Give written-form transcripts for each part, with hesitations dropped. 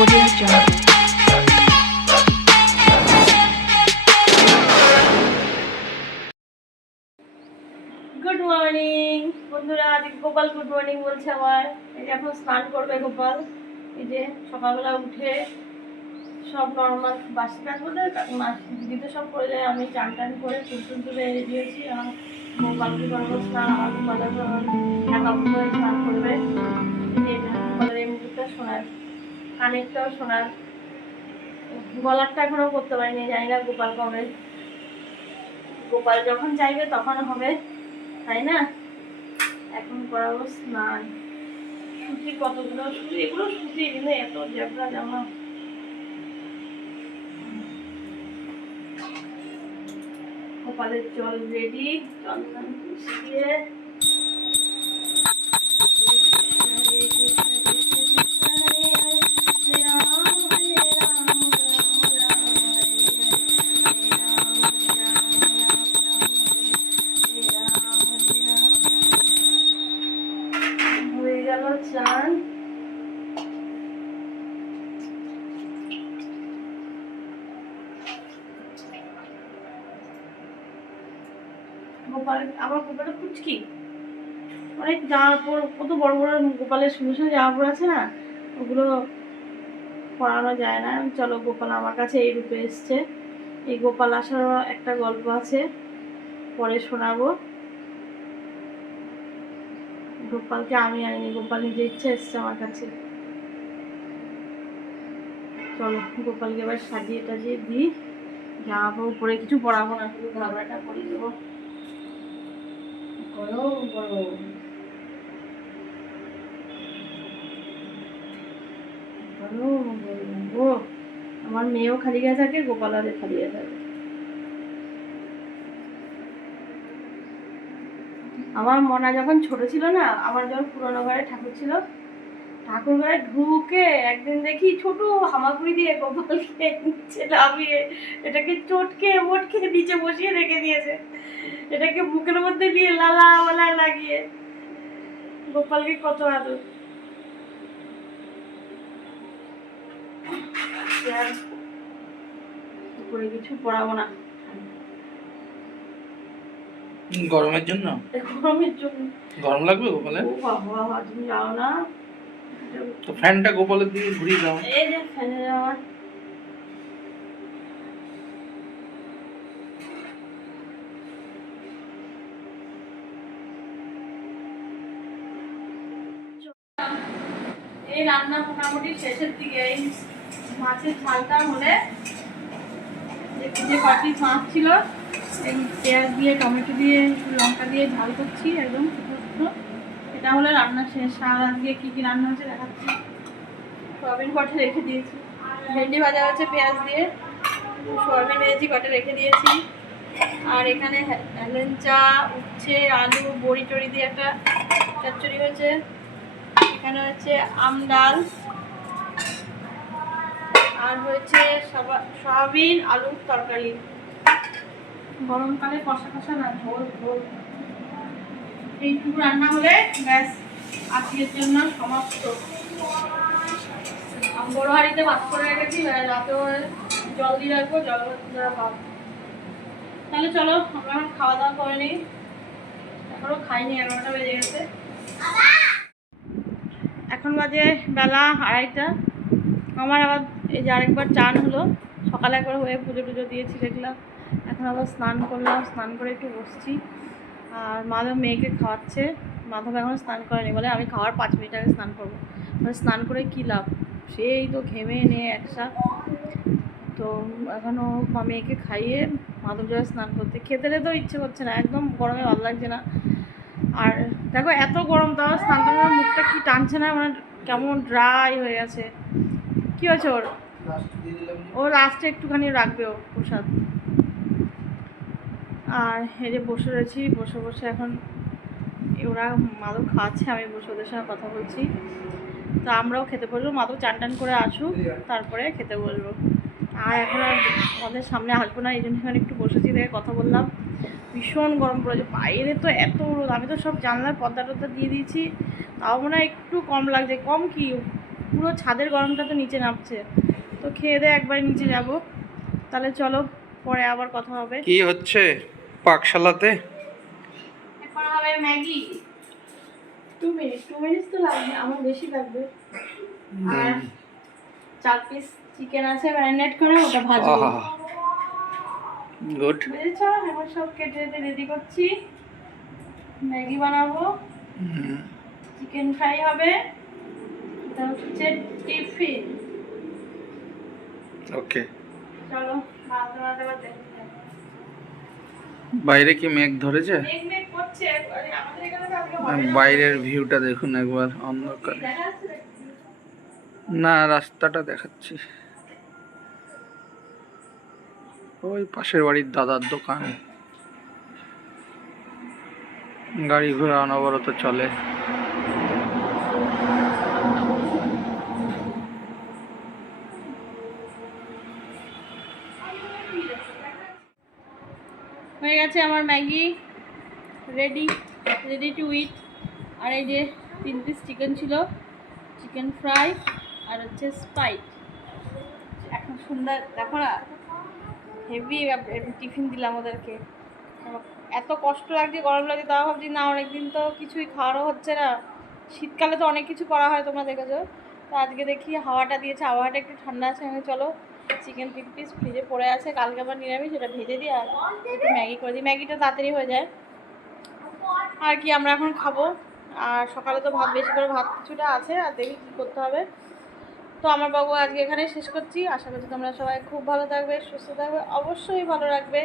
Audio Jungle. Good morning বন্ধুরা, আজকে Gopal good morning বলছে আমার। এই যে এখন স্নান করবে গোপাল। এই যে সকালবেলা উঠে সব নর্মাল বাসি কাজ বলতে দিদি তো সব করে যায়, আমি চান টান করে ফুল তুলে রেডি হয়েছি। আমার গোপালকে করবো স্নান, আমার গোপালের ঢাকা করে স্নান করবে। এই যে এটা গোপালের এই মুখটা শোনার, কানেরটাও শোনার, গলারটা এখনো করতে পারিনি, জানি না গোপাল কবে, গোপাল যখন চাইবে তখন হবে, তাই না? এখন করাবো স্নান। সুতি কতগুলো সুতি, এগুলো সুতি দিলে এত জ্যাবরা জামা। কপালের জল রেডি, চন্দন দিয়ে হয়ে গেল চান। গোপাল আমার গোপালের কুচকি অনেক জামা কাপড়, কত বড় বড় গোপালের সুন্দর সুন্দর জামা কাপড় আছে না, ওগুলো পরানো যায় না। চলো, গোপাল আমার কাছে এই রূপে এসছে। এই গোপাল আসারও একটা গল্প আছে, পরে শোনাবো। গোপালকে আমি আনিনি, গোপাল নিজে ইচ্ছে এসছে আমার কাছে। চলো গোপালকে এবার সাজিয়ে টাজিয়ে দিই। জামা কাপড় পরে কিছু পরাবো না, শুধু ঘাবড়াটা পরিয়ে দেবো। গরম গরম গরম গরম ও, আমার মেয়েও খালি গায়ে থাকে, গোপাল আরে খালি গায়ে থাকে। আমার মনা যখন ছোট ছিল না, আমার যখন পুরোনো ঘরে ঠাকুর ছিল, ঠাকুর ঘরে ঢুকে একদিন দেখি ছোট হামাগুড়ি দিয়ে গোপালকে নিচে নামিয়ে এটাকে চটকে মোটকে নিচে বসিয়ে রেখে দিয়েছে, এটাকে বুকের মধ্যে নিয়ে লালা ওলা লাগিয়ে। গোপালকে কত আদর। উপরে কিছু পড়াবো না, গরমের জন্য। গরমের জন্য গরম লাগবে গোপালের? ও বাবা, তুমি যাও না তো ফ্যানটা গোপালের দিকে ঘুরিয়ে দাও। এই যে ফ্যানে যাওয়া। এই রান্না মোটামুটি শেষের দিকে। এই মাছের ঝালটা হলে, যে কটি মাছ ছিল, এই পেঁয়াজ দিয়ে টমেটো দিয়ে লঙ্কা দিয়ে ঝাল করছি একদম শুকনো। এটা হলে রান্না শেষ। আর আজকে কী কী রান্না হচ্ছে দেখাচ্ছি। সয়াবিন কটে রেখে দিয়েছি, ভেন্ডি ভাজা হচ্ছে পেঁয়াজ দিয়ে, সয়াবিন ভেজেছি কটে রেখে দিয়েছি। আর এখানে হেলেঞ্চা, উচ্ছে, আলু, বড়ি টড়ি দিয়ে একটা চচ্চড়ি হয়েছে। এখানে হচ্ছে আম ডাল, আর হয়েছে সয়াবিন আলুর তরকারি। গরমকালে কষা কষা না, ঝোল ঝোল। এইটুকু রান্না হলে ব্যাস, আজকের জন্য সমাপ্ত। বড় হাঁড়িতে ভাত করে রেখেছি, রাতেও জল দিয়ে রাখবো, জল ভাত। তাহলে চলো আমরা এখন খাওয়া দাওয়া করে নিই। এখনো খাইনি, 11টা বেজে গেছে। এখন বাজে বেলা 2:30। আমার আবার এই যে আরেকবার চান হলো, সকালে একবার হয়ে পুজো টুজো দিয়েছি দেখলাম। এখন আবার স্নান করলাম, স্নান করে একটু বসছি। আর মাধব মেয়েকে খাওয়াচ্ছে। মাধব এখন স্নান করেনি, বলে আমি খাওয়ার 5 মিনিট আগে স্নান করবো। মানে স্নান করে কী লাভ, সেই তো ঘেমে নিয়ে একসা। তো এখনও মেয়েকে খাইয়ে মাধব যাবে স্নান করতে। খেতে তো ইচ্ছে করছে না, একদম গরমে ভালো লাগছে না। আর দেখো এত গরম, তাও স্নান করার মুখটা কি টানছে না, মানে কেমন ড্রাই হয়ে গেছে। কী হয়েছে ওর? ও লাস্টে একটুখানি রাখবে ও প্রসাদ। আর এই যে বসে রয়েছি, বসে বসে এখন ওরা মাদক খাচ্ছে, আমি বসে ওদের সঙ্গে কথা বলছি। তো আমরাও খেতে বলবো, মাদক চান টান করে আসুক, তারপরে খেতে বলবো। আর এখন আর আমাদের সামনে আসবো না, এই জন্য এখানে একটু বসেছি, দেখে কথা বললাম। ভীষণ গরম পড়েছে বাইরে, তো এত রোদ। আমি তো সব জানলার পর্দা টর্দা দিয়ে দিয়েছি, তাও মনে হয় একটু কম লাগছে। কম কি পুরো ছাদের গরমটা তো নিচে নামছে। তো খেয়ে দিয়ে একবার নিচে যাব। তাহলে চলো পরে আবার কথা হবে। কি হচ্ছে পাকশালাতে? এখন হবে ম্যাগি। 2 মিনিট তো লাগবে, আমার বেশি লাগবে। আর 4 পিস চিকেন আছে ম্যারিনেট করে, ওটা ভাজবো। গুড। বুঝেছো? এখন সব কেটে রেডি করছি, ম্যাগি বানাবো, চিকেন ফ্রাই হবে, এটা হচ্ছে টিফিন। ওকে। চলো বানাতে বানাতে আবার দেখি। বাইরে কি মেঘ ধরেছে? মেঘ মেঘ করছে, আমাদের এখানে তো আজকে হবে না। বাইরের ভিউটা দেখুন একবার, অন্ধকার। দেখা যাচ্ছে নাকি? না, রাস্তাটা দেখাচ্ছি। ওই পাশের বাড়ির দাদার দোকান, গাড়ি ঘোড়া অনবরত চলে। হয়ে গেছে আমার ম্যাগি, রেডি টু ইট। আর এই যে 3 পিস চিকেন ছিল, চিকেন ফ্রাই আর হচ্ছে স্পাইট। এখন সুন্দর দেখো না, হেভি টিফিন দিলাম ওদেরকে। এত কষ্ট লাগছে, গরম লাগছে, তাও ভাবছি না অনেকদিন তো কিছুই খাওয়ারও হচ্ছে না। শীতকালে তো অনেক কিছু করা হয়, তোমরা দেখেছো। তো আজকে দেখি হাওয়াটা দিয়েছে, হাওয়াটা একটু ঠান্ডা আছে। আমি চলো চিকেন 3 পিস ফ্রিজে পড়ে আছে, কালকে আবার নিরামিষ, সেটা ভেজে দিই আর একটু ম্যাগি করে দিই। ম্যাগিটা তাড়াতাড়ি হয়ে যায়। আর কি আমরা এখন খাবো। আর সকালে তো ভাত, বেশি করে ভাত কিছুটা আছে, আর দেখি কী করতে হবে। তো আমার বাবু আজকে এখানে শেষ করছি। আশা করছি তোমরা সবাই খুব ভালো থাকবে, সুস্থ থাকবে, অবশ্যই ভালো রাখবে।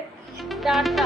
টাটা।